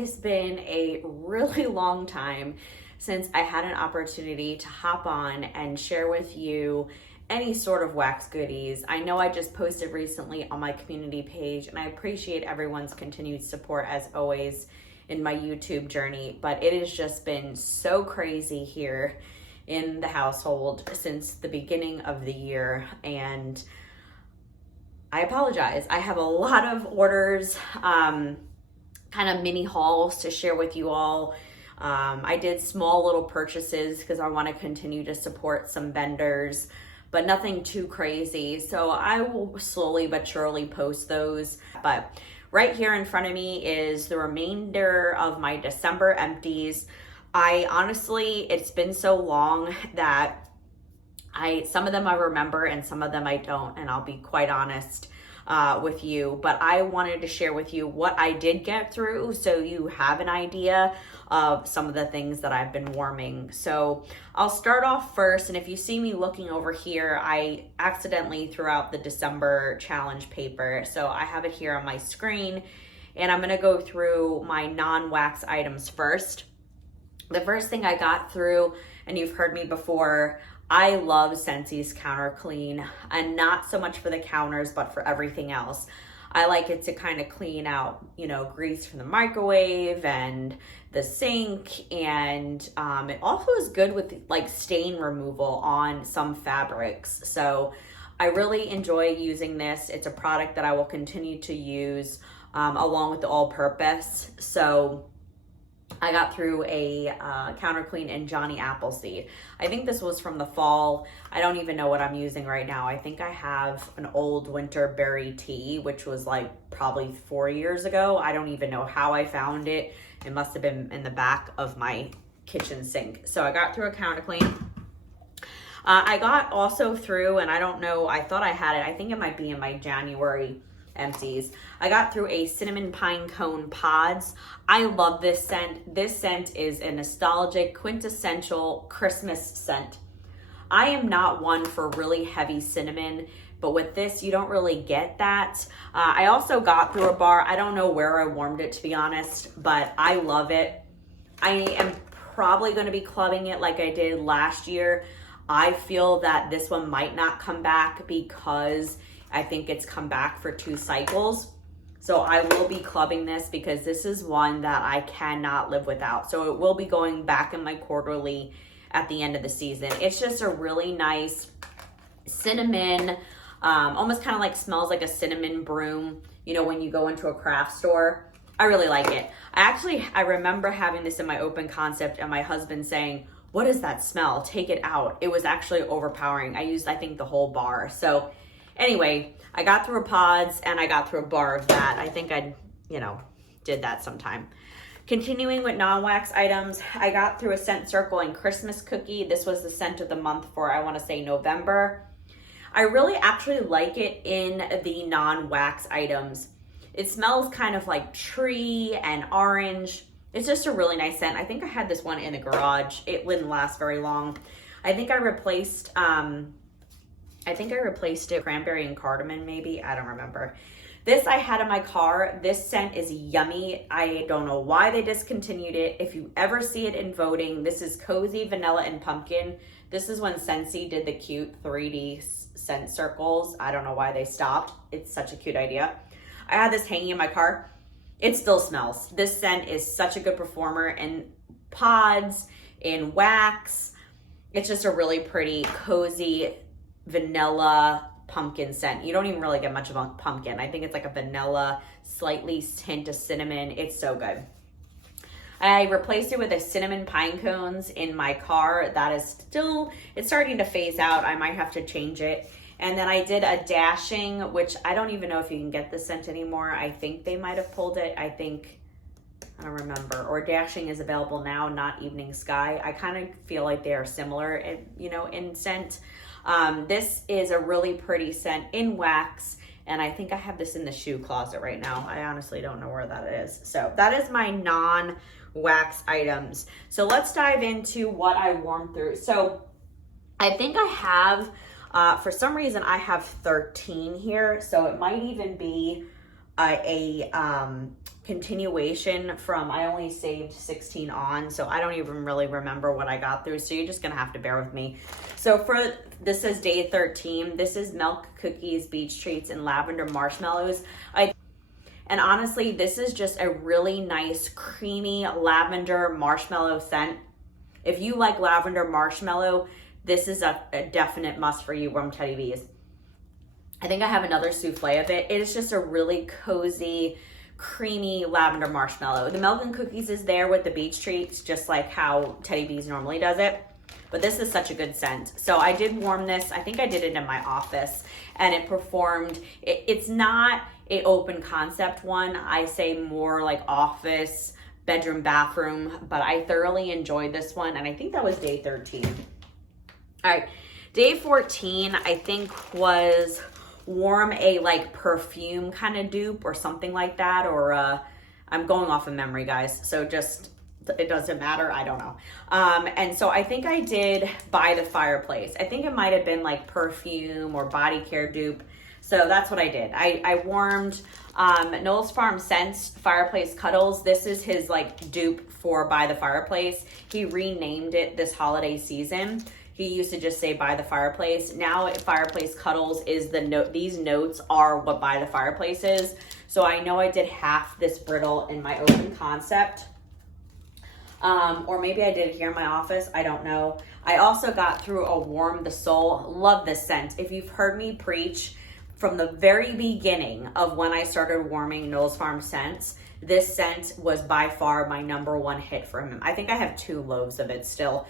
has been a really long time since I had an opportunity to hop on and share with you any sort of wax goodies. I know I just posted recently on my community page, and I appreciate everyone's continued support as always in my YouTube journey, but it has just been so crazy here in the household since the beginning of the year, and I apologize. I have a lot of orders, kind of mini hauls to share with you all. I did small little purchases because I want to continue to support some vendors, but nothing too crazy. So I will slowly but surely post those. But right here in front of me is the remainder of my December empties. I honestly, it's been so long that some of them I remember and some of them I don't, and I'll be quite honest with you, but I wanted to share with you what I did get through so you have an idea of some of the things that I've been warming. So I'll start off first, and if you see me looking over here, I accidentally threw out the December challenge paper. So I have it here on my screen, and I'm gonna go through my non-wax items first. The first thing I got through, and you've heard me before, I love Scentsi's Counter Clean, and not so much for the counters, but for everything else. I like it to kind of clean out, grease from the microwave and the sink, and it also is good with like stain removal on some fabrics. So I really enjoy using this. It's a product that I will continue to use along with the all-purpose. So I got through a Counter Clean in Johnny Appleseed. I think this was from the fall. I don't even know what I'm using right now. I think I have an old winter berry tea, which was like probably 4 years ago. I don't even know how I found it. It must have been in the back of my kitchen sink. So I got through a Counter Clean. I got also through, and I don't know, I thought I had it. I think it might be in my January empties. I got through a cinnamon pine cone pods. I love this scent. This scent is a nostalgic, quintessential Christmas scent. I am not one for really heavy cinnamon, but with this, you don't really get that. I also got through a bar. I don't know where I warmed it, to be honest, but I love it. I am probably going to be clubbing it like I did last year. I feel that this one might not come back because I think it's come back for 2 cycles. So I will be clubbing this because this is one that I cannot live without. So it will be going back in my quarterly at the end of the season. It's just a really nice cinnamon, almost kind of like smells like a cinnamon broom, when you go into a craft store. I really like it. I remember having this in my open concept and my husband saying, "What is that smell? Take it out." It was actually overpowering. I used, I think, the whole bar. So anyway, I got through a pods and I got through a bar of that. I think I, did that sometime. Continuing with non-wax items, I got through a Scent Circle and Christmas cookie. This was the scent of the month for, I want to say, November. I really actually like it in the non-wax items. It smells kind of like tree and orange. It's just a really nice scent. I think I had this one in the garage. It wouldn't last very long. I think I replaced it cranberry and cardamom, maybe. I don't remember. This I had in my car. This scent is yummy. I don't know why they discontinued it. If you ever see it in voting, this is Cozy Vanilla and Pumpkin. This is when Scentsy did the cute 3D scent circles. I don't know why they stopped. It's such a cute idea. I had this hanging in my car. It still smells. This scent is such a good performer in pods, in wax. It's just a really pretty, cozy vanilla pumpkin scent. You don't even really get much of a pumpkin. I think it's like a vanilla, slightly hint of cinnamon. It's so good. I replaced it with a cinnamon pine cones in my car. That is still, it's starting to phase out. I might have to change it. And then I did a dashing, which I don't even know if you can get this scent anymore. I think they might have pulled it. I don't remember. Or dashing is available now, not evening sky. I kind of feel like they are similar, in scent. This is a really pretty scent in wax, and I think I have this in the shoe closet right now. I honestly don't know where that is. So that is my non-wax items. So let's dive into what I warmed through. So I think I have, for some reason, I have 13 here. So it might even be a continuation from, I only saved 16 on, so I don't even really remember what I got through, so you're just gonna have to bear with me. So for, this is day 13. This is milk cookies, beach treats, and lavender marshmallows. And honestly, this is just a really nice, creamy lavender marshmallow scent. If you like lavender marshmallow, this is a definite must for you from Teddy B's. I think I have another souffle of it. It is just a really cozy, creamy lavender marshmallow. The milk and cookies is there with the beach treats, just like how Teddy B's normally does it. But this is such a good scent. So I did warm this. I think I did it in my office, and it performed. It's not an open concept one. I say more like office, bedroom, bathroom, but I thoroughly enjoyed this one, and I think that was day 13. All right, day 14, I think was warm a like perfume kind of dupe or something like that, or I'm going off of memory, guys, so just, it doesn't matter, I don't know. And so I think I did By the Fireplace. I think it might have been like perfume or body care dupe. So that's what I did. I warmed Knowles Farm Scents Fireplace Cuddles. This is his like dupe for By the Fireplace. He renamed it this holiday season. He used to just say By the Fireplace. Now Fireplace Cuddles is the note. These notes are what By the Fireplace is. So I know I did half this brittle in my open concept. Or maybe I did it here in my office. I don't know. I also got through a Warm the Soul. Love this scent. If you've heard me preach from the very beginning of when I started warming Knowles Farm Scents, this scent was by far my #1 hit for him. I think I have 2 loaves of it still.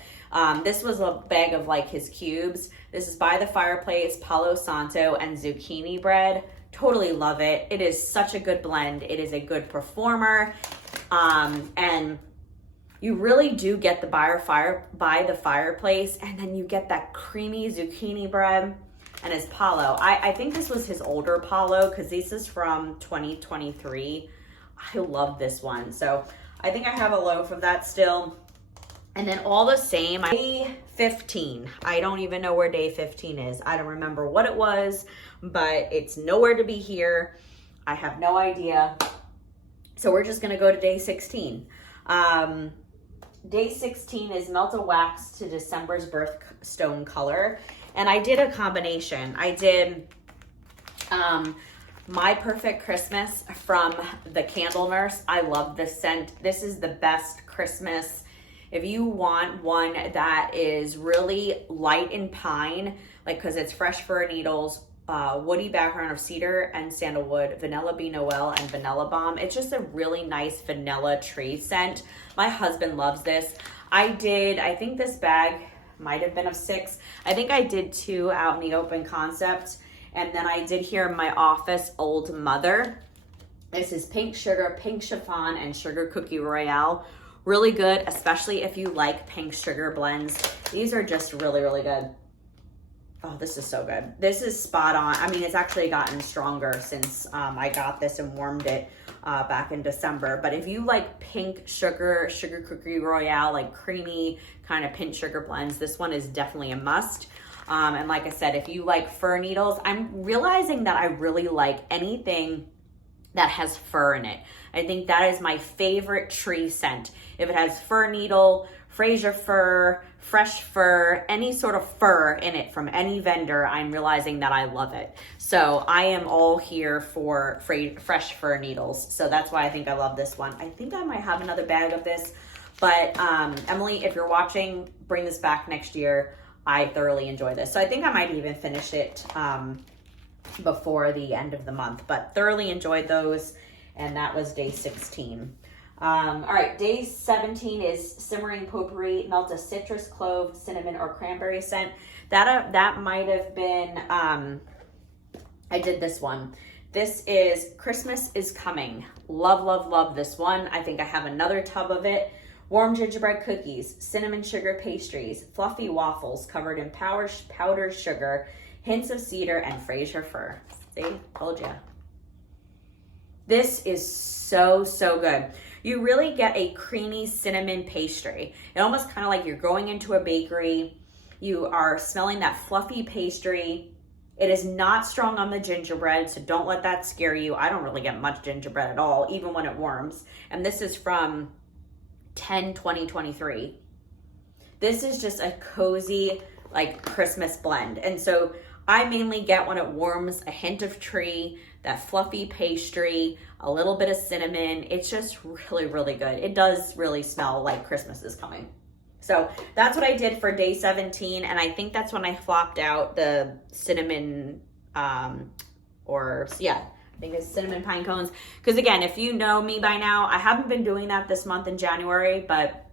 This was a bag of like his cubes. This is By the Fireplace, Palo Santo, and zucchini bread. Totally love it. It is such a good blend. It is a good performer. And you really do get the By the Fireplace, and then you get that creamy zucchini bread and his Palo. I think this was his older Palo, because this is from 2023. I love this one. So I think I have a loaf of that still. And then all the same, day 15. I don't even know where day 15 is. I don't remember what it was, but it's nowhere to be here. I have no idea. So we're just gonna go to day 16. Day 16 is Melted Wax to December's Birthstone Color. And I did a combination. I did My Perfect Christmas from the Candle Nurse. I love this scent. This is the best Christmas. If you want one that is really light in pine, like, because it's fresh fir needles, woody background of cedar and sandalwood, vanilla bean Noel, and vanilla bomb. It's just a really nice vanilla tree scent. My husband loves this. I think this bag might have been of 6. I think I did 2 out in the open concept. And then I did here in my office, Old Mother. This is pink sugar, pink chiffon, and sugar cookie royale. Really good, especially if you like pink sugar blends. These are just really, really good. Oh, this is so good. This is spot on. I mean, it's actually gotten stronger since I got this and warmed it back in December. But if you like pink sugar cookie royale, like creamy kind of pink sugar blends, this one is definitely a must. And like I said, if you like fir needles, I'm realizing that I really like anything that has fur in it. I think that is my favorite tree scent. If it has fir needle, Fraser fir, fresh fir, any sort of fur in it from any vendor, I'm realizing that I love it. So I am all here for fresh fir needles. So that's why I think I love this one. I think I might have another bag of this, but Emily, if you're watching, bring this back next year. I thoroughly enjoy this. So I think I might even finish it before the end of the month, but thoroughly enjoyed those. And that was day 16. All right, day 17 is Simmering Potpourri. Melt a citrus, clove, cinnamon, or cranberry scent. That might have been, I did this one. This is Christmas is Coming. Love, love, love this one. I think I have another tub of it. Warm gingerbread cookies, cinnamon sugar pastries, fluffy waffles covered in powdered sugar, hints of cedar, and Fraser fir. See, told ya. This is so, so good. You really get a creamy cinnamon pastry. It almost kind of like you're going into a bakery. You are smelling that fluffy pastry. It is not strong on the gingerbread, so don't let that scare you. I don't really get much gingerbread at all, even when it warms. And this is from 10/20/23. This is just a cozy, like, Christmas blend. And so I mainly get, when it warms, a hint of tree, that fluffy pastry, a little bit of cinnamon. It's just really, really good. It does really smell like Christmas is coming. So that's what I did for day 17. And I think that's when I flopped out the cinnamon, I think it's cinnamon pine cones. Because again, if you know me by now, I haven't been doing that this month in January, but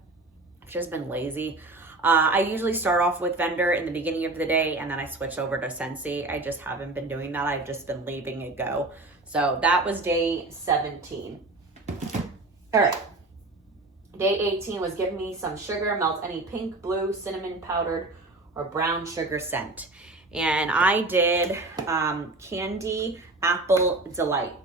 I've just been lazy. I usually start off with vendor in the beginning of the day, and then I switch over to Scentsy. I just haven't been doing that. I've just been leaving it go. So that was day 17. All right. Day 18 was give me some sugar, melt any pink, blue, cinnamon powdered, or brown sugar scent. And I did Candy Apple Delight.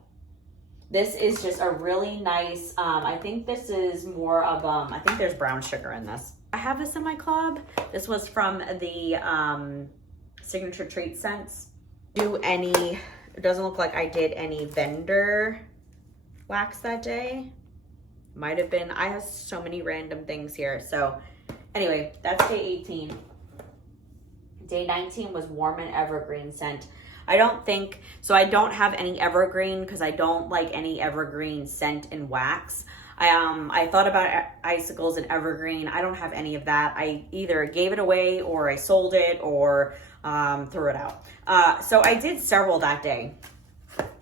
This is just a really nice, I think this is more of, I think there's brown sugar in this. I have this in my club. This was from the Signature Treat Scents. It doesn't look like I did any vendor wax that day. Might have been. I have so many random things here. So anyway, that's day 18. Day 19 was Warm and Evergreen scent. I don't have any evergreen because I don't like any evergreen scent in wax. I thought about icicles and evergreen. I don't have any of that. I either gave it away or I sold it or threw it out. So I did several that day.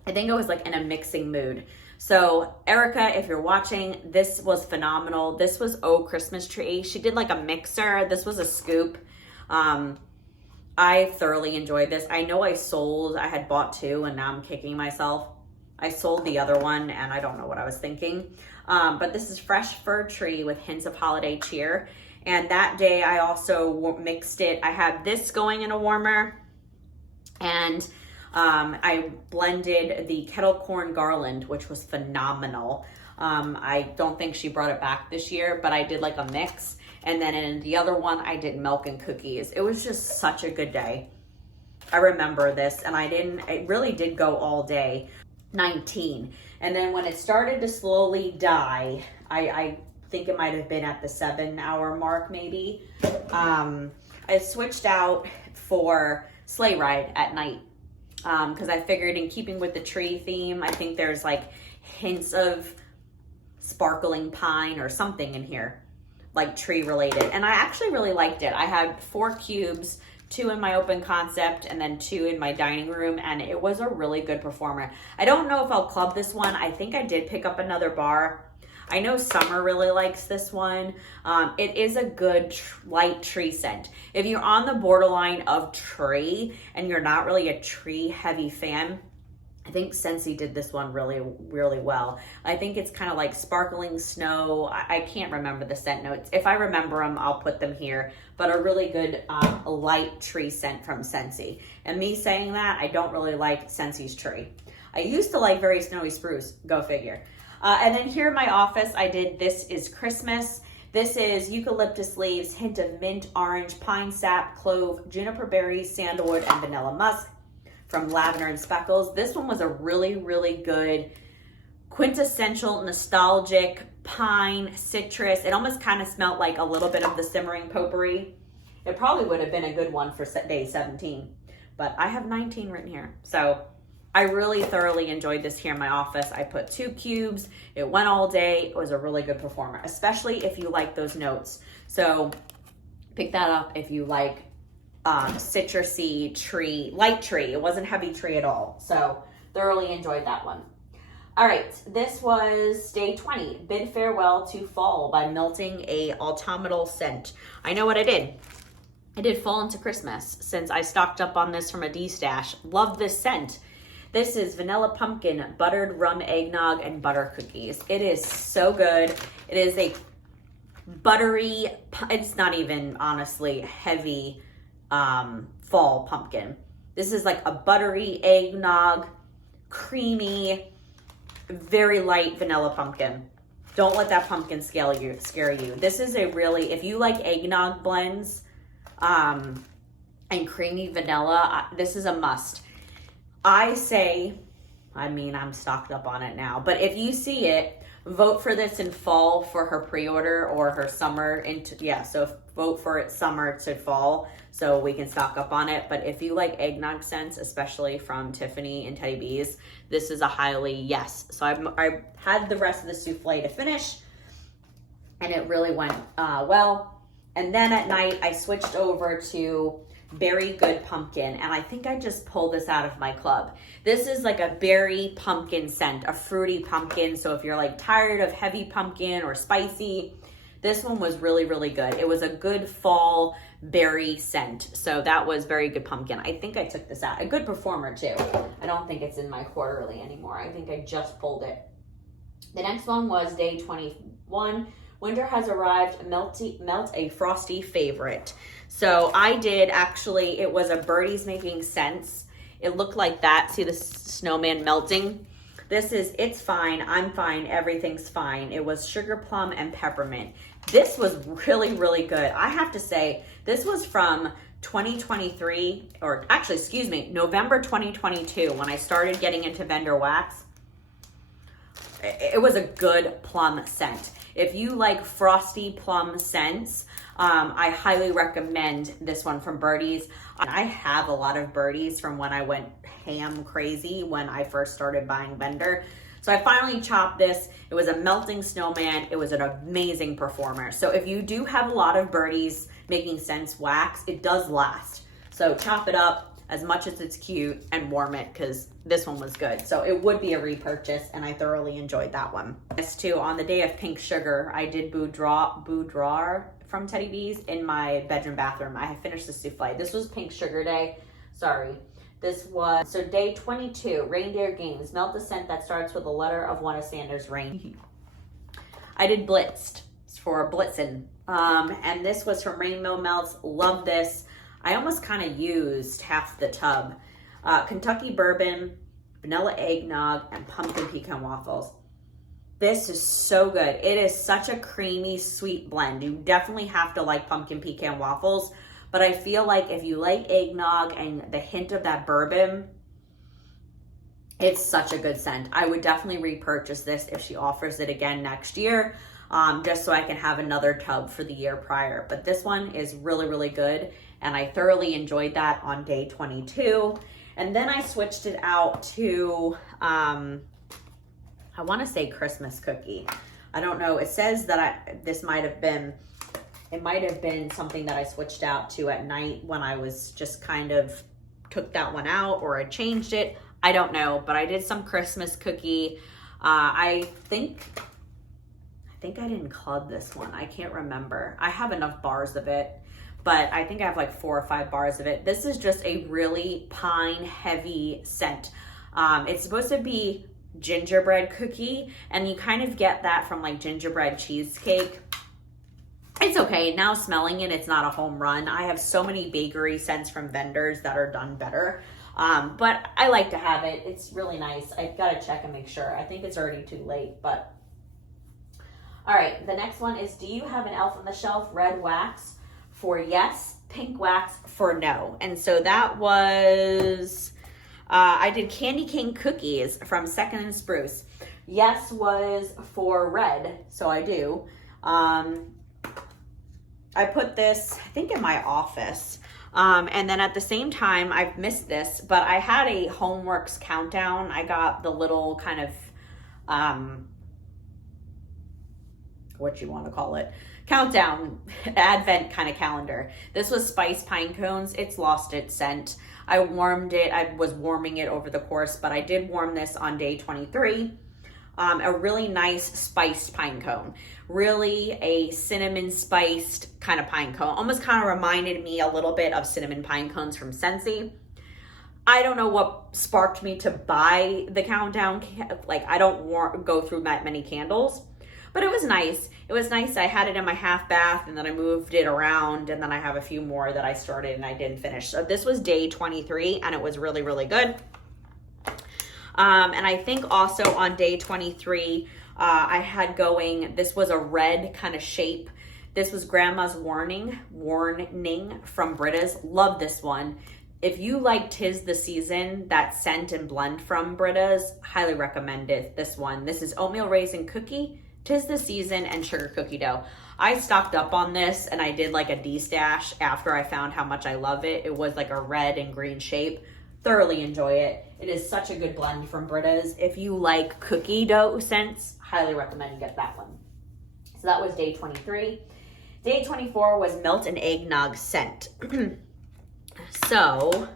I think I was like in a mixing mood. So Erica, if you're watching, this was phenomenal. This was Oh Christmas Tree. She did like a mixer. This was a scoop. I thoroughly enjoyed this. I know I had bought 2 and now I'm kicking myself. I sold the other one and I don't know what I was thinking. But this is Fresh Fir Tree with hints of holiday cheer. And that day I also mixed it. I had this going in a warmer and I blended the kettle corn garland, which was phenomenal. I don't think she brought it back this year, but I did like a mix. And then in the other one, I did milk and cookies. It was just such a good day. I remember this and it really did go all day. 19. And then when it started to slowly die, I think it might have been at the 7-hour mark maybe. I switched out for Sleigh Ride at night. Because I figured in keeping with the tree theme, I think there's like hints of sparkling pine or something in here, like tree related. And I actually really liked it. I had 4 cubes, 2 in my open concept and then 2 in my dining room, and it was a really good performer. I don't know if I'll club this one. I think I did pick up another bar. I know Summer really likes this one. It is a good light tree scent. If you're on the borderline of tree and you're not really a tree heavy fan, I think Scentsy did this one really, really well. I think it's kind of like sparkling snow. I can't remember the scent notes. If I remember them, I'll put them here. But a really good light tree scent from Scentsy. And me saying that, I don't really like Scentsy's tree. I used to like Very Snowy Spruce, go figure. And then here in my office, I did This Is Christmas. This is eucalyptus leaves, hint of mint, orange, pine sap, clove, juniper berries, sandalwood, and vanilla musk from Lavender and Speckles. This one was a really, really good, quintessential, nostalgic, pine, citrus. It almost kind of smelled like a little bit of the simmering potpourri. It probably would have been a good one for day 17, but I have 19 written here. So I really thoroughly enjoyed this here in my office. I put 2 cubes. It went all day. It was a really good performer, especially if you like those notes. So pick that up if you like citrusy tree, light tree. It wasn't heavy tree at all. So thoroughly enjoyed that one. All right, this was day 20, Bid Farewell to Fall by melting a autumnal scent. I know what I did. I did Fall into Christmas since I stocked up on this from a D-stash. Love this scent. This is vanilla pumpkin, buttered rum eggnog, and butter cookies. It is so good. It is a buttery, it's not even honestly heavy fall pumpkin. This is like a buttery eggnog, creamy, very light vanilla pumpkin. Don't let that pumpkin scare you. This is a really, if you like eggnog blends, and creamy vanilla. This is a must. I'm stocked up on it now, but if you see it, vote for this in fall for her pre-order or her summer so vote for it summer to fall so we can stock up on it. But if you like eggnog scents, especially from Tiffany and Teddy B's, this is a highly yes. So I had the rest of the souffle to finish, and it really went well. And then at night I switched over to Berry Good Pumpkin, and I think I just pulled this out of my club. This is like a berry pumpkin scent, a fruity pumpkin. So if you're like tired of heavy pumpkin or spicy, this one was really, really good. It was a good fall berry scent. So that was Very Good Pumpkin. I think I took this out. A good performer too. I don't think it's in my quarterly anymore. I think I just pulled it. The next one was day 21. Winter has arrived, melt a frosty favorite. So I did actually, it was a Birdie's Making Sense. It looked like that. See the snowman melting? This is It's Fine, I'm Fine, Everything's Fine. It was sugar plum and peppermint. This was really, really good. I have to say, this was from 2023, or actually, excuse me, November 2022 when I started getting into vendor wax. It was a good plum scent. If you like frosty plum scents, I highly recommend this one from Birdie's. I have a lot of Birdie's from when I went ham crazy when I first started buying vendor. So I finally chopped this. It was a melting snowman. It was an amazing performer. So if you do have a lot of Birdie's Making Sense wax, it does last. So chop it up as much as it's cute and warm it, because this one was good. So it would be a repurchase, and I thoroughly enjoyed that one. This too, on the day of Pink Sugar, I did boudoir from Teddy B's in my bedroom bathroom. I had finished the souffle. This was Pink Sugar Day. Sorry. This was, so day 22, Reindeer Games. Melt a scent that starts with a letter of one of Sanders' rain. I did Blitzed for Blitzen. And this was from Rainbow Melts. Love this. I almost kind of used half the tub. Kentucky bourbon, vanilla eggnog, and pumpkin pecan waffles. This is so good. It is such a creamy, sweet blend. You definitely have to like pumpkin pecan waffles, but I feel like if you like eggnog and the hint of that bourbon, it's such a good scent. I would definitely repurchase this if she offers it again next year, just so I can have another tub for the year prior. But this one is really, really good, and I thoroughly enjoyed that on day 22. And then I switched it out to, I want to say Christmas cookie. I don't know. It says that it might have been something that I switched out to at night when I was just kind of took that one out, or I changed it. I don't know, but I did some Christmas cookie. I think I didn't club this one. I can't remember. I have enough bars of it, but I think I have like 4 or 5 bars of it. This is just a really pine heavy scent. It's supposed to be gingerbread cookie, and you kind of get that from like gingerbread cheesecake. It's okay. Now smelling it, it's not a home run. I have so many bakery scents from vendors that are done better. But I like to have it. It's really nice. I've got to check and make sure. I think it's already too late, but all right. The next one is, do you have an Elf on the Shelf red wax for yes, pink wax for no? And so that was, I did Candy Cane cookies from Second and Spruce. Yes was for red, so I do. I put this, I think, in my office. And then at the same time, I've missed this, but I had a Homeworks countdown. I got the little kind of, what you want to call it, countdown, advent kind of calendar. This was Spice Pine Cones. It's lost its scent. I warmed it. I was warming it over the course, but I did warm this on day 23. A really nice spiced pine cone. Really a cinnamon spiced kind of pine cone. Almost kind of reminded me a little bit of cinnamon pine cones from Scentsy. I don't know what sparked me to buy the countdown. Like, I don't go through that many candles, but it was nice. It was nice. I had it in my half bath, and then I moved it around, and then I have a few more that I started and I didn't finish. So this was day 23, and it was really, really good. And I think also on day 23, I had going, this was a red kind of shape. This was Grandma's Warning from Britta's. Love this one. If you like 'Tis the Season, that scent and blend from Britta's, highly recommend it. This one. This is oatmeal raisin cookie, 'Tis the Season, and sugar cookie dough. I stocked up on this and I did like a D-stash after I found how much I love it. It was like a red and green shape. Thoroughly enjoy it. It is such a good blend from Britta's. If you like cookie dough scents, highly recommend you get that one. So that was day 23. Day 24 was Melt and Eggnog Scent. So,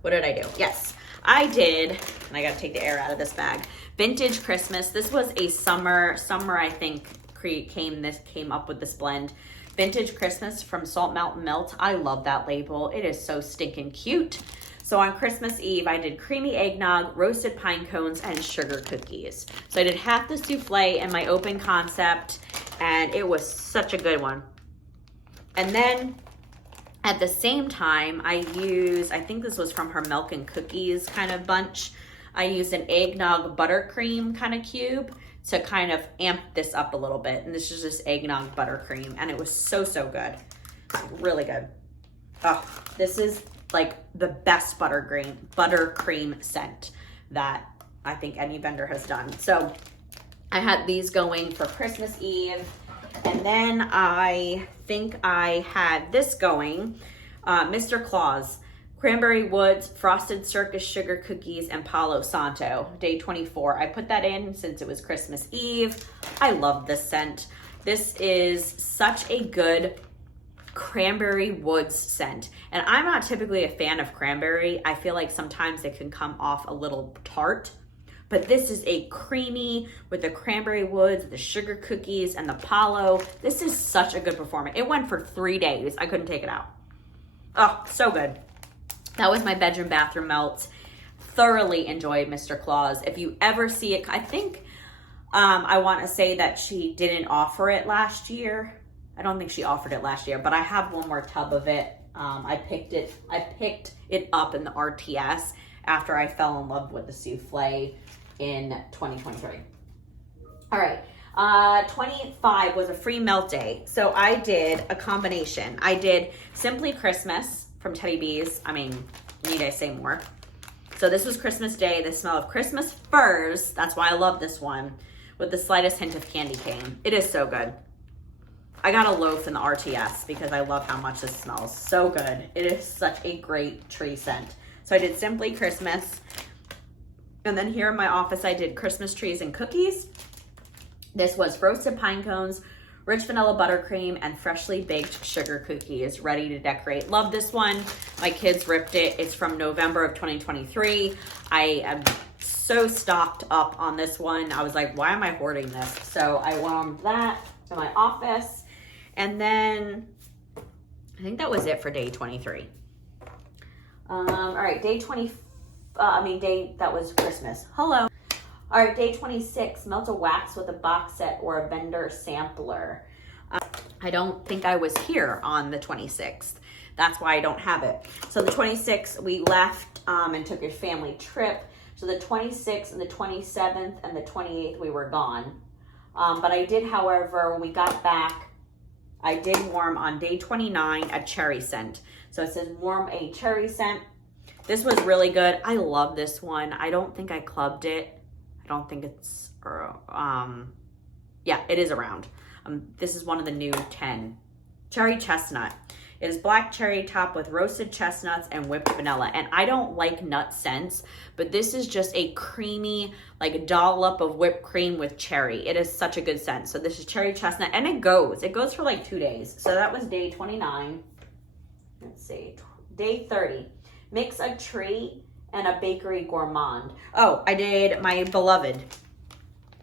what did I do? Yes, I did, and I gotta take the air out of this bag. Vintage Christmas. This was a summer I think came up with this blend. Vintage Christmas from Salt Mountain Melt. I love that label. It is so stinking cute. So on Christmas Eve, I did creamy eggnog, roasted pine cones, and sugar cookies. So I did half the souffle in my open concept, and it was such a good one. And then at the same time, I think this was from her Milk and Cookies kind of bunch. I used an eggnog buttercream kind of cube to kind of amp this up a little bit. And this is just eggnog buttercream, and it was so good. Really good. Oh, this is like the best buttercream scent that I think any vendor has done. So I had these going for Christmas Eve. And then I think I had this going, Mr. Claus, Cranberry Woods, Frosted Circus Sugar Cookies, and Palo Santo, day 24. I put that in since it was Christmas Eve. I love this scent. This is such a good cranberry woods scent. And I'm not typically a fan of cranberry. I feel like sometimes it can come off a little tart. But this is a creamy with the cranberry woods, the sugar cookies, and the Palo. This is such a good performance. It went for 3 days. I couldn't take it out. Oh, so good. That was my bedroom bathroom melt. Thoroughly enjoyed Mr. Claus. If you ever see it, I think I want to say that she didn't offer it last year. I don't think she offered it last year, but I have one more tub of it. I picked it up in the RTS after I fell in love with the souffle in 2023. All right, 25 was a free melt day. So I did a combination. I did Simply Christmas from Teddy B's. I mean, need I say more? So this was Christmas Day, the smell of Christmas furs. That's why I love this one, with the slightest hint of candy cane. It is so good. I got a loaf in the RTS because I love how much this smells. So good. It is such a great tree scent. So I did Simply Christmas. And then here in my office, I did Christmas trees and cookies. This was roasted pine cones, rich vanilla buttercream, and freshly baked sugar cookies ready to decorate. Love this one. My kids ripped it. It's from November of 2023. I am so stocked up on this one. I was like, why am I hoarding this? So I warmed that to my office. And then I think that was it for day 23. All right, that was Christmas. Hello. All right, day 26, melt a wax with a box set or a vendor sampler. I don't think I was here on the 26th. That's why I don't have it. So the 26th, we left and took a family trip. So the 26th and the 27th and the 28th, we were gone. But I did, however, when we got back, I did warm on day 29 a cherry scent. So it says warm a cherry scent. This was really good. I love this one. I don't think I clubbed it. I don't think it's, yeah, it is around. This is one of the new 10. Cherry chestnut. It is black cherry topped with roasted chestnuts and whipped vanilla. And I don't like nut scents, but this is just a creamy, like dollop of whipped cream with cherry. It is such a good scent. So this is cherry chestnut, and it goes for like 2 days. So that was day 29. Let's see, day 30. Mix a tree and a bakery gourmand. Oh, I did my beloved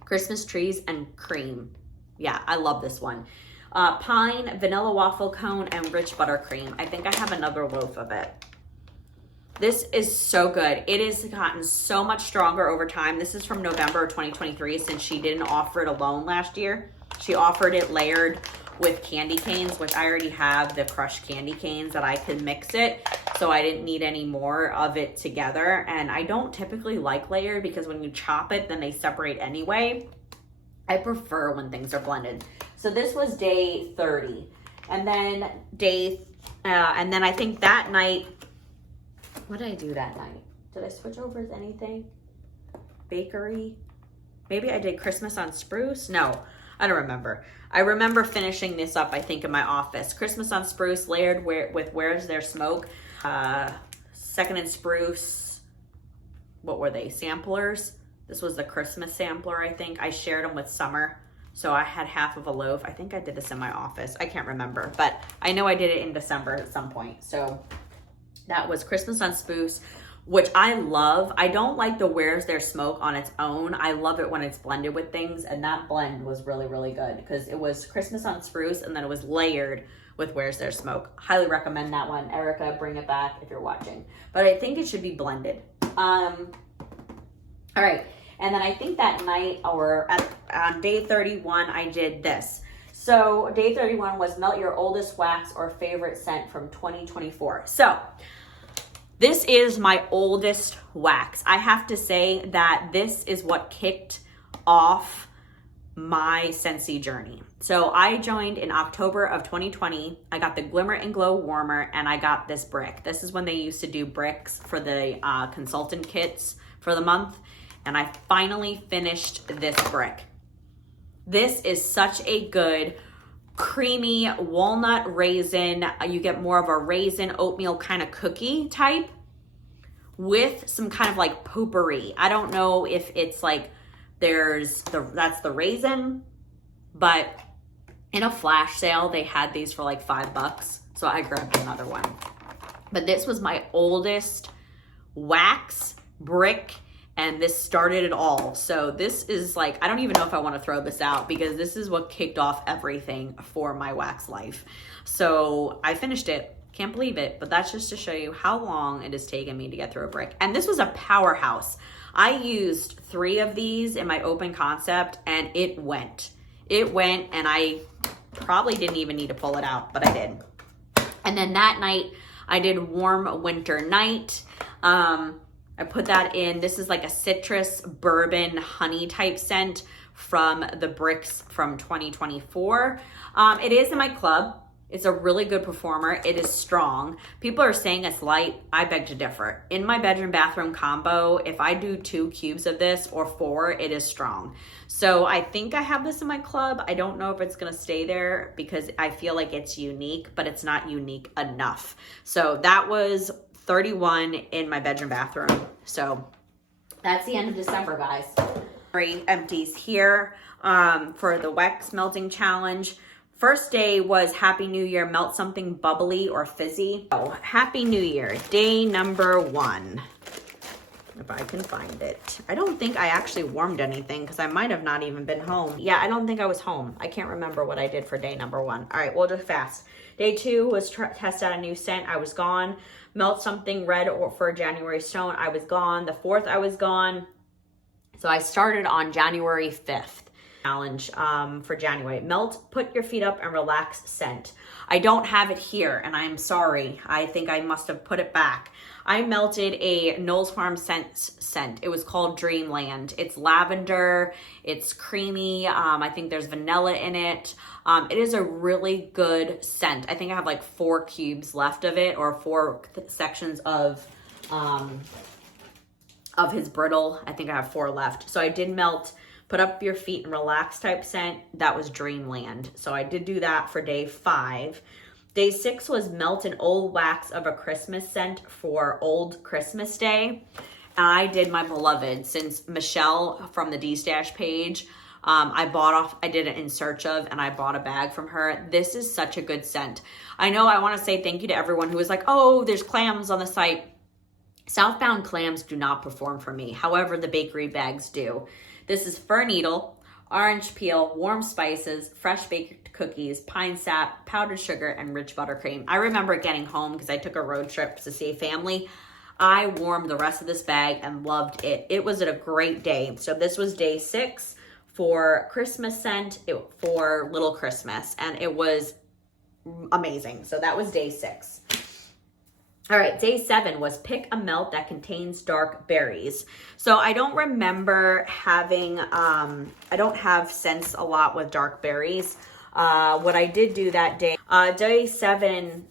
Christmas trees and cream. Yeah, I love this one. Pine, vanilla waffle cone, and rich buttercream. I think I have another loaf of it. This is so good. It has gotten so much stronger over time. This is from November of 2023, since she didn't offer it alone last year. She offered it layered with candy canes, which I already have the crushed candy canes that I could mix it. So I didn't need any more of it together. And I don't typically like layered because when you chop it, then they separate anyway. I prefer when things are blended. So this was day 30. And then and then I think that night, what did I do that night? Did I switch over to anything? Bakery? Maybe I did Christmas on Spruce? No, I don't remember. I remember finishing this up, I think, in my office. Christmas on Spruce layered with Where's Their Smoke? Second and Spruce, what were they? Samplers. This was the Christmas sampler, I think. I shared them with Summer. So I had half of a loaf. I think I did this in my office. I can't remember, but I know I did it in December at some point. So that was Christmas on Spruce, which I love. I don't like the Where's Their Smoke on its own. I love it when it's blended with things, and that blend was really, really good because it was Christmas on Spruce and then it was layered with Where's Their Smoke. Highly recommend that one. Erica, bring it back if you're watching. But I think it should be blended. All right. And then I think that night or on day 31, I did this. So day 31 was melt your oldest wax or favorite scent from 2024. So this is my oldest wax. I have to say that this is what kicked off my Scentsy journey. So I joined in October of 2020. I got the Glimmer and Glow Warmer and I got this brick. This is when they used to do bricks for the consultant kits for the month. And I finally finished this brick. This is such a good creamy walnut raisin. You get more of a raisin oatmeal kind of cookie type with some kind of like potpourri. I don't know if it's like that's the raisin, but in a flash sale, they had these for like $5. So I grabbed another one. But this was my oldest wax brick, and this started it all. So this is like, I don't even know if I want to throw this out because this is what kicked off everything for my wax life. So I finished it. Can't believe it, but that's just to show you how long it has taken me to get through a brick. And this was a powerhouse. I used 3 of these in my open concept and it went. It went, and I probably didn't even need to pull it out, but I did. And then that night I did Warm Winter Night. I put that in. This is like a citrus bourbon honey type scent from the bricks from 2024. It is in my club. It's a really good performer. It is strong. People are saying it's light. I beg to differ. In my bedroom bathroom combo, if I do 2 cubes of this or 4, it is strong. So I think I have this in my club. I don't know if it's gonna stay there because I feel like it's unique, but it's not unique enough. So that was 31 in my bedroom bathroom. So that's the end of December, guys. 3 empties here for the wax melting challenge. First day was Happy New Year, melt something bubbly or fizzy. Oh, Happy New Year, day number 1. If I can find it. I don't think I actually warmed anything because I might have not even been home. Yeah, I don't think I was home. I can't remember what I did for day number 1. All right, we'll just fast. Day 2 was test out a new scent. I was gone. Melt something red or for January Stone. I was gone. The 4th, I was gone. So I started on January 5th. Challenge for January. Melt, put your feet up and relax scent. I don't have it here and I'm sorry. I think I must have put it back. I melted a Knowles Farm scent. It was called Dreamland. It's lavender. It's creamy. I think there's vanilla in it. It is a really good scent. I think I have like 4 cubes left of it, or 4 sections of his brittle. I think I have 4 left. So I did melt put up your feet and relax type scent. That was Dreamland. So I did do that for day 5. Day 6 was melt an old wax of a Christmas scent for Old Christmas Day. And I did my beloved, since Michelle from the D-Stash page, I did it in search of, and I bought a bag from her. This is such a good scent. I know I want to say thank you to everyone who was like, oh, there's clams on the site. Southbound clams do not perform for me. However, the bakery bags do. This is fir needle, orange peel, warm spices, fresh baked cookies, pine sap, powdered sugar, and rich buttercream. I remember getting home because I took a road trip to see family. I warmed the rest of this bag and loved it. It was a great day. So this was day 6 for Christmas scent for Little Christmas, and it was amazing. So that was day 6. All right, day 7 was pick a melt that contains dark berries. So I don't remember having, I don't have scents a lot with dark berries. What I did do that day, day 7,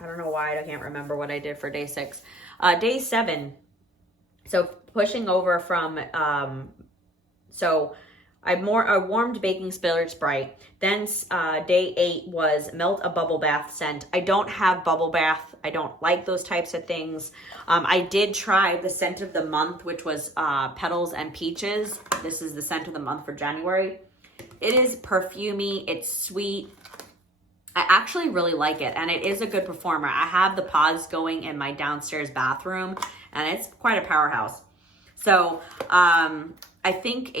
I don't know why I can't remember what I did for day 6. Day 7, so pushing over from, I warmed baking spiller Sprite. Then day 8 was melt a bubble bath scent. I don't have bubble bath. I don't like those types of things. I did try the scent of the month, which was Petals and Peaches. This is the scent of the month for January. It is perfumey. It's sweet. I actually really like it, and it is a good performer. I have the pods going in my downstairs bathroom, and it's quite a powerhouse. So I think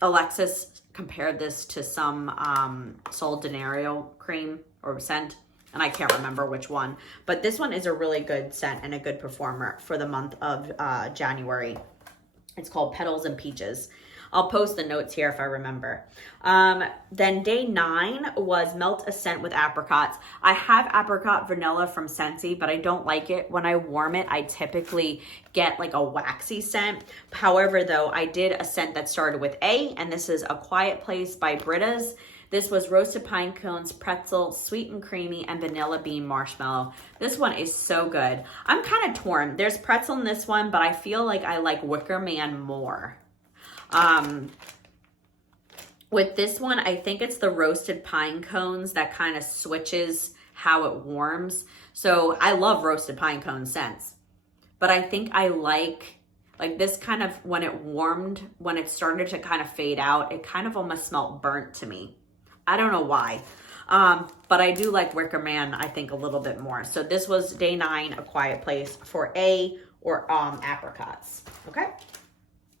Alexis compared this to some Sol Denario cream or scent, and I can't remember which one. But this one is a really good scent and a good performer for the month of January. It's called Petals and Peaches. I'll post the notes here if I remember. Then day 9 was Melt a Scent with Apricots. I have apricot vanilla from Scentsy, but I don't like it. When I warm it, I typically get like a waxy scent. However, though, I did a scent that started with A, and this is A Quiet Place by Britta's. This was roasted pine cones, pretzel, sweet and creamy, and vanilla bean marshmallow. This one is so good. I'm kind of torn. There's pretzel in this one, but I feel like I like Wicker Man more. With this one, I think it's the roasted pine cones that kind of switches how it warms. So I love roasted pine cone scents, but I think I like this kind of, when it warmed, when it started to kind of fade out, it kind of almost smelled burnt to me. I don't know why. But I do like Wicker Man, I think, a little bit more. So this was day 9, A Quiet Place for A or apricots. Okay.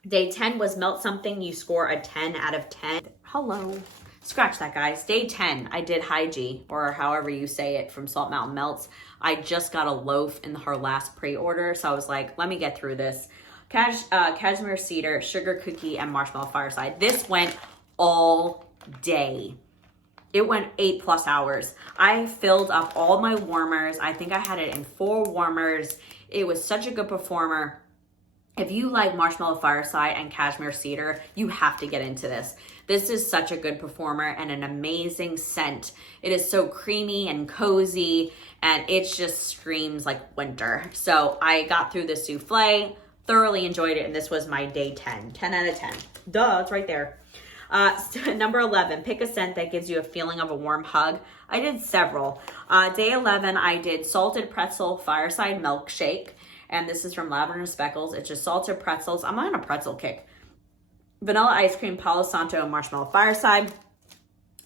Day 10 was Melt Something. You score a 10 out of 10. Hello. Scratch that, guys. Day 10, I did Hygie, or however you say it, from Salt Mountain Melts. I just got a loaf in her last pre-order, so I was like, let me get through this. Cashmere Cedar, Sugar Cookie, and Marshmallow Fireside. This went all day. It went 8+ hours. I filled up all my warmers. I think I had it in 4 warmers. It was such a good performer. If you like Marshmallow Fireside and Cashmere Cedar, you have to get into this. This is such a good performer and an amazing scent. It is so creamy and cozy, and it just screams like winter. So I got through the souffle, thoroughly enjoyed it, and this was my day 10. 10 out of 10. Duh, it's right there. Number 11, pick a scent that gives you a feeling of a warm hug. I did several. Day 11, I did Salted Pretzel Fireside Milkshake. And this is from Lavender Speckles. It's just salted pretzels. I'm on a pretzel kick. Vanilla ice cream, Palo Santo, and Marshmallow Fireside.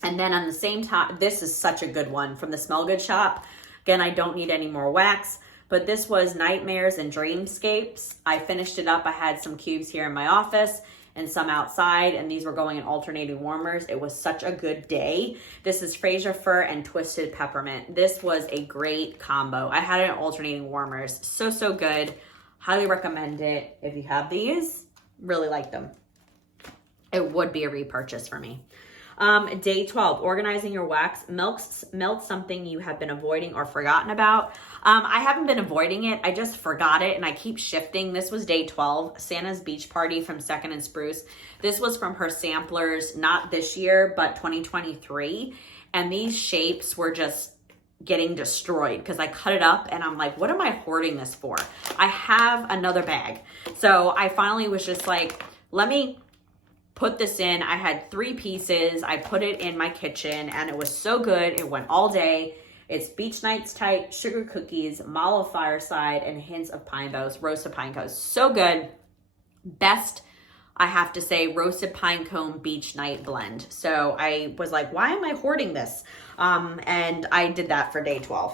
And then on the same top, this is such a good one from the Smell Good shop. Again, I don't need any more wax, but this was Nightmares and Dreamscapes. I finished it up. I had some cubes here in my office and some outside, and these were going in alternating warmers. It was such a good day. This is Fraser Fir and Twisted Peppermint. This was a great combo. I had it in alternating warmers. So, so good. Highly recommend it. If you have these, really like them. It would be a repurchase for me. Day 12, organizing your wax. Melt something you have been avoiding or forgotten about. I haven't been avoiding it. I just forgot it and I keep shifting. This was day 12, Santa's Beach Party from Second and Spruce. This was from her samplers, not this year, but 2023. And these shapes were just getting destroyed because I cut it up and I'm like, what am I hoarding this for? I have another bag. So I finally was just like, let me put this in. I had 3 pieces. I put it in my kitchen and it was so good. It went all day. It's Beach Nights Type, Sugar Cookies, Mallow Fireside, and hints of pine boughs, roasted pine cones. So good. Best, I have to say, roasted pine cone beach night blend. So I was like, why am I hoarding this? And I did that for day 12.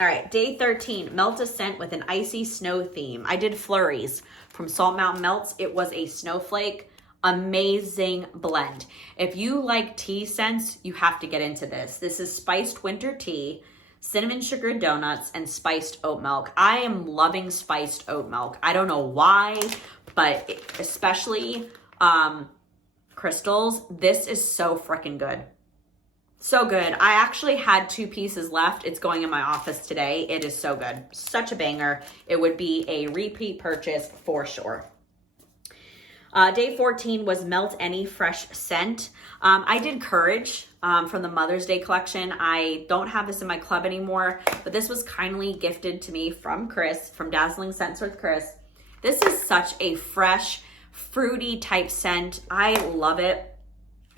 All right, day 13, melt a scent with an icy snow theme. I did Flurries from Salt Mountain Melts. It was a snowflake. Amazing blend. If you like tea scents, you have to get into this. This is spiced winter tea, cinnamon sugar donuts, and spiced oat milk. I am loving spiced oat milk. I don't know why, but especially crystals, this is so freaking good. So good. I actually had 2 pieces left. It's going in my office today. It is so good. Such a banger. It would be a repeat purchase for sure. Day 14 was Melt Any Fresh Scent. I did Courage from the Mother's Day collection. I don't have this in my club anymore, but this was kindly gifted to me from Chris, from Dazzling Scents with Chris. This is such a fresh, fruity type scent. I love it.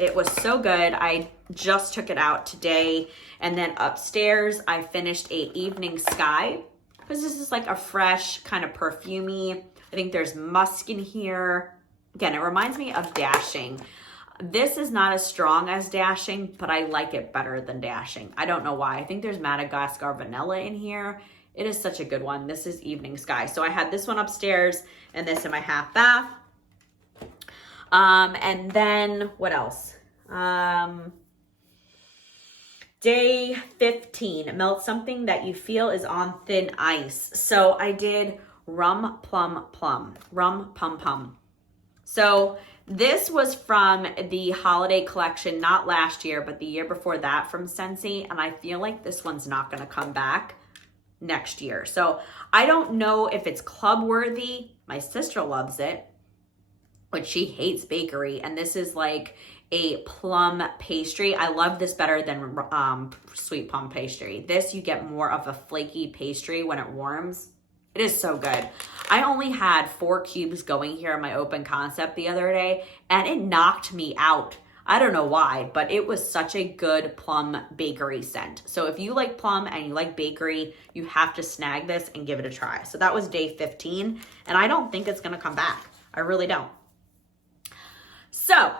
It was so good. I just took it out today. And then upstairs, I finished a Evening Sky, because this is like a fresh kind of perfumey. I think there's musk in here. Again, it reminds me of Dashing. This is not as strong as Dashing, but I like it better than Dashing. I don't know why. I think there's Madagascar vanilla in here. It is such a good one. This is Evening Sky. So I had this one upstairs and this in my half bath. And then what else? Day 15, Melt Something That You Feel Is on Thin Ice. So I did Rum Plum Plum, Rum Pum Pum. So this was from the holiday collection, not last year, but the year before that from Scentsy. And I feel like this one's not going to come back next year. So I don't know if it's club worthy. My sister loves it, but she hates bakery. And this is like a plum pastry. I love this better than sweet plum pastry. This, you get more of a flaky pastry when it warms. It is so good. I only had 4 cubes going here in my open concept the other day, and it knocked me out. I don't know why, but it was such a good plum bakery scent. So if you like plum and you like bakery, you have to snag this and give it a try. So that was day 15, and I don't think it's gonna come back. I really don't. So,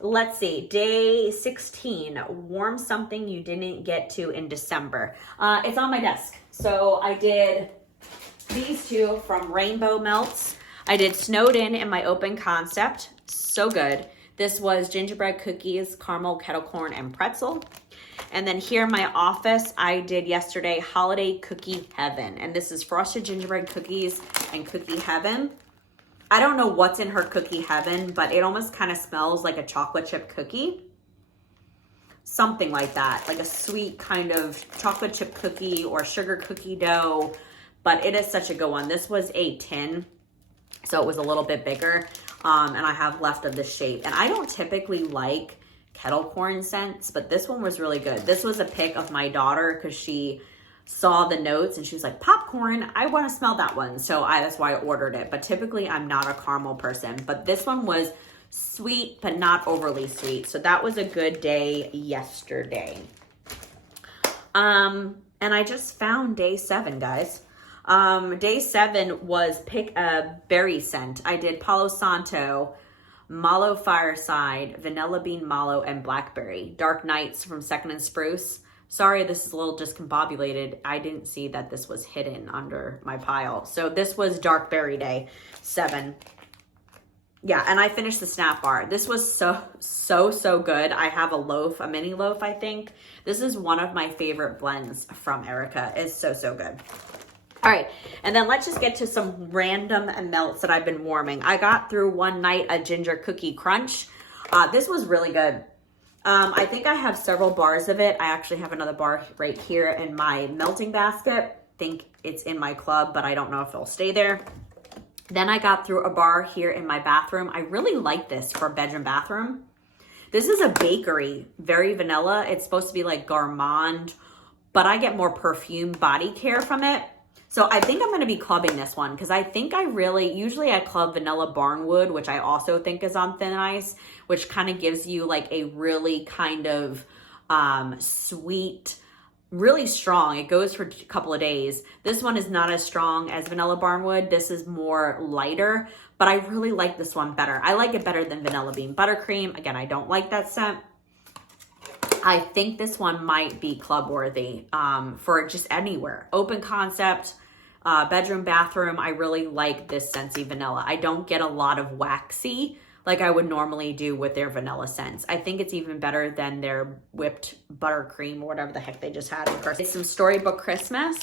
let's see, day 16, Warm Something You Didn't Get to in December. It's on my desk. So I did these two from Rainbow Melts. I did Snowed In my open concept. So good. This was gingerbread cookies, caramel, kettle corn, and pretzel. And then here in my office, I did yesterday Holiday Cookie Heaven. And this is frosted gingerbread cookies and Cookie Heaven. I don't know what's in her Cookie Heaven, but it almost kind of smells like a chocolate chip cookie. Something like that, like a sweet kind of chocolate chip cookie or sugar cookie dough, but it is such a good one. This was a tin, so it was a little bit bigger, and I have left of this shape. And I don't typically like kettle corn scents, but this one was really good. This was a pick of my daughter because she saw the notes and she was like, popcorn, I want to smell that one. So that's why I ordered it. But typically I'm not a caramel person, but this one was sweet, but not overly sweet. So that was a good day yesterday. And I just found day 7, guys. Day 7 was pick a berry scent. I did Palo Santo, Mallow Fireside, Vanilla Bean Mallow, and Blackberry. Dark Nights from Second and Spruce. Sorry, this is a little discombobulated. I didn't see that this was hidden under my pile. So this was Dark Berry Day 7. Yeah, and I finished the Snap Bar. This was so good. I have a loaf, a mini loaf, I think. This is one of my favorite blends from Erica. It's so good. All right, and then let's just get to some random melts that I've been warming. I got through one night a Ginger Cookie Crunch. This was really good. I think I have several bars of it. I actually have another bar right here in my melting basket. I think it's in my club, but I don't know if it'll stay there. Then I got through a bar here in my bathroom. I really like this for a bedroom bathroom. This is a bakery, very vanilla. It's supposed to be like gourmand, but I get more perfume body care from it. So I think I'm going to be clubbing this one because I think usually I club vanilla barnwood, which I also think is on thin ice, which kind of gives you like a really kind of sweet, really strong. It goes for a couple of days. This one is not as strong as vanilla barnwood. This is more lighter, but I really like this one better. I like it better than vanilla bean buttercream. Again, I don't like that scent. I think this one might be club worthy for just anywhere. Open concept, bedroom, bathroom. I really like this Scentsy vanilla. I don't get a lot of waxy like I would normally do with their vanilla scents. I think it's even better than their whipped buttercream or whatever the heck they just had. Of course, it's some Storybook Christmas.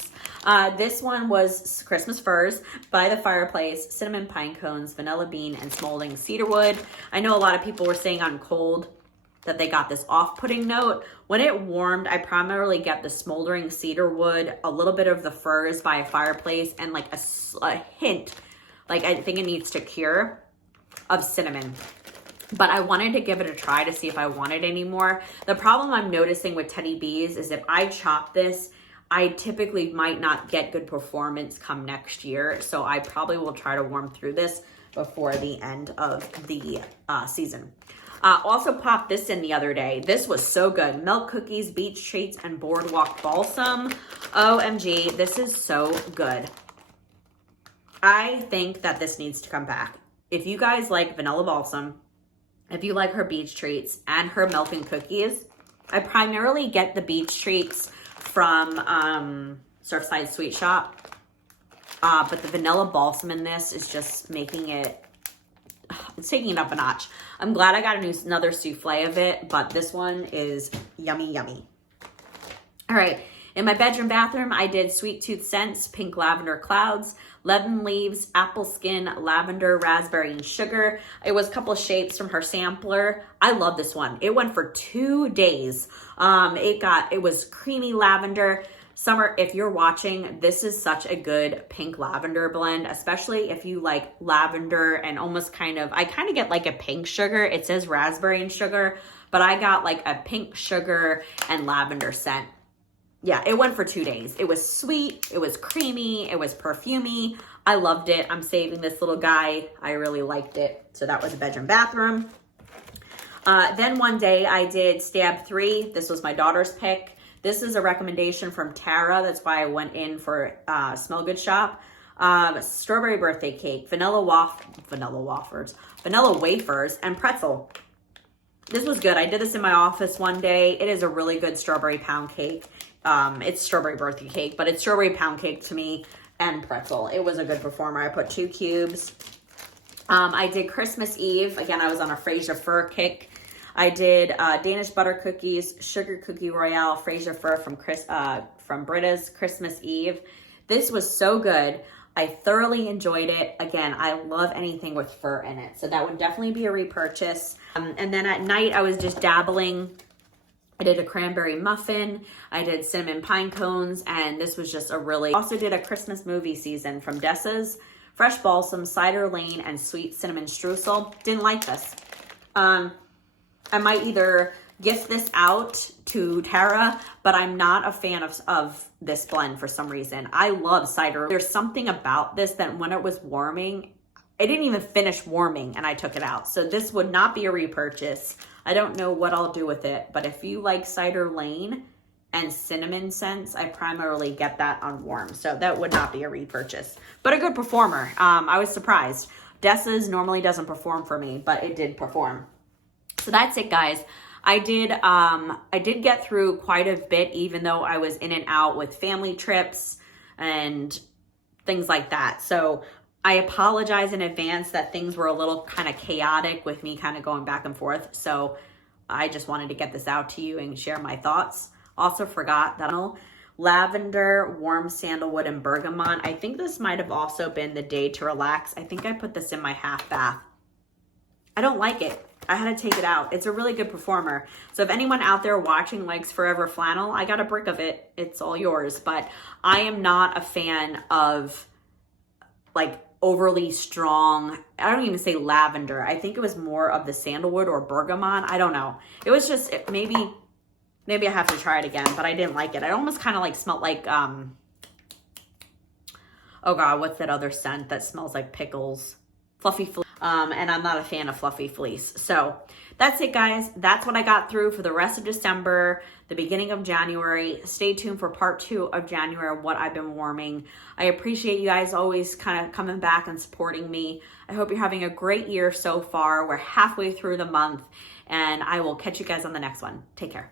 This one was Christmas Furs by the Fireplace, cinnamon pine cones, vanilla bean, and smoldering cedarwood. I know a lot of people were saying on cold that they got this off-putting note. When it warmed, I primarily get the smoldering cedarwood, a little bit of the Furs by a Fireplace, and like a hint Like, I think it needs to cure, of cinnamon. But I wanted to give it a try to see if I wanted any more. The problem I'm noticing with Teddy Bees is if I chop this, I typically might not get good performance come next year. So I probably will try to warm through this before the end of the season. Also popped this in the other day. This was so good. Milk cookies, beach treats, and boardwalk balsam. OMG, this is so good. I think that this needs to come back. If you guys like vanilla balsam, if you like her beach treats and her milk and cookies, I primarily get the beach treats from Surfside Sweet Shop. But the vanilla balsam in this is just making it, it's taking it up a notch. I'm glad I got another souffle of it, but this one is yummy, yummy. All right, in my bedroom bathroom, I did Sweet Tooth Scents, Pink Lavender Clouds, Lemon Leaves, Apple Skin, Lavender, Raspberry, and Sugar. It was a couple of shapes from her sampler. I love this one. It went for 2 days. It was creamy lavender. Summer, if you're watching, this is such a good pink lavender blend, especially if you like lavender and almost I kind of get like a pink sugar. It says raspberry and sugar, but I got like a pink sugar and lavender scent. Yeah, it went for 2 days. It was sweet, it was creamy, it was perfumey. I loved it. I'm saving this little guy. I really liked it. So that was a bedroom bathroom. Then one day I did Stab 3. This was my daughter's pick. This is a recommendation from Tara. That's why I went in for Smell Good Shop. Strawberry birthday cake, vanilla wafers, and pretzel. This was good. I did this in my office one day. It is a really good strawberry pound cake. It's strawberry birthday cake, but it's strawberry pound cake to me, and pretzel. It was a good performer. I put 2 cubes. I did Christmas Eve. Again, I was on a Fraser Fir kick. I did Danish butter cookies, sugar cookie royale, Fraser Fir from Britta's Christmas Eve. This was so good. I thoroughly enjoyed it. Again, I love anything with fir in it, so that would definitely be a repurchase. And then at night, I was just dabbling. I did a cranberry muffin. I did cinnamon pine cones, and this was just also did a Christmas movie season from Dessa's, fresh balsam, cider lane, and sweet cinnamon streusel. Didn't like this. I might either gift this out to Tara, but I'm not a fan of this blend for some reason. I love cider. There's something about this that when it was warming, it didn't even finish warming and I took it out. So this would not be a repurchase. I don't know what I'll do with it, but if you like cider lane and cinnamon scents, I primarily get that on warm. So that would not be a repurchase, but a good performer. I was surprised. Dessa's normally doesn't perform for me, but it did perform. So that's it, guys. I did get through quite a bit, even though I was in and out with family trips and things like that. So I apologize in advance that things were a little kind of chaotic with me kind of going back and forth. So I just wanted to get this out to you and share my thoughts. Also forgot that lavender, warm sandalwood, and bergamot. I think this might have also been the day to relax. I think I put this in my half bath. I don't like it. I had to take it out. It's a really good performer. So if anyone out there watching likes Forever Flannel, I got a brick of it. It's all yours. But I am not a fan of like overly strong, I don't even say lavender. I think it was more of the sandalwood or bergamot. I don't know. It was just, maybe I have to try it again, but I didn't like it. I almost kind of like smelled like, oh God, what's that other scent that smells like pickles? Fluffy Fleece. And I'm not a fan of Fluffy Fleece. So that's it, guys. That's what I got through for the rest of December, the beginning of January. Stay tuned for part 2 of January, what I've been warming. I appreciate you guys always kind of coming back and supporting me. I hope you're having a great year so far. We're halfway through the month, and I will catch you guys on the next one. Take care.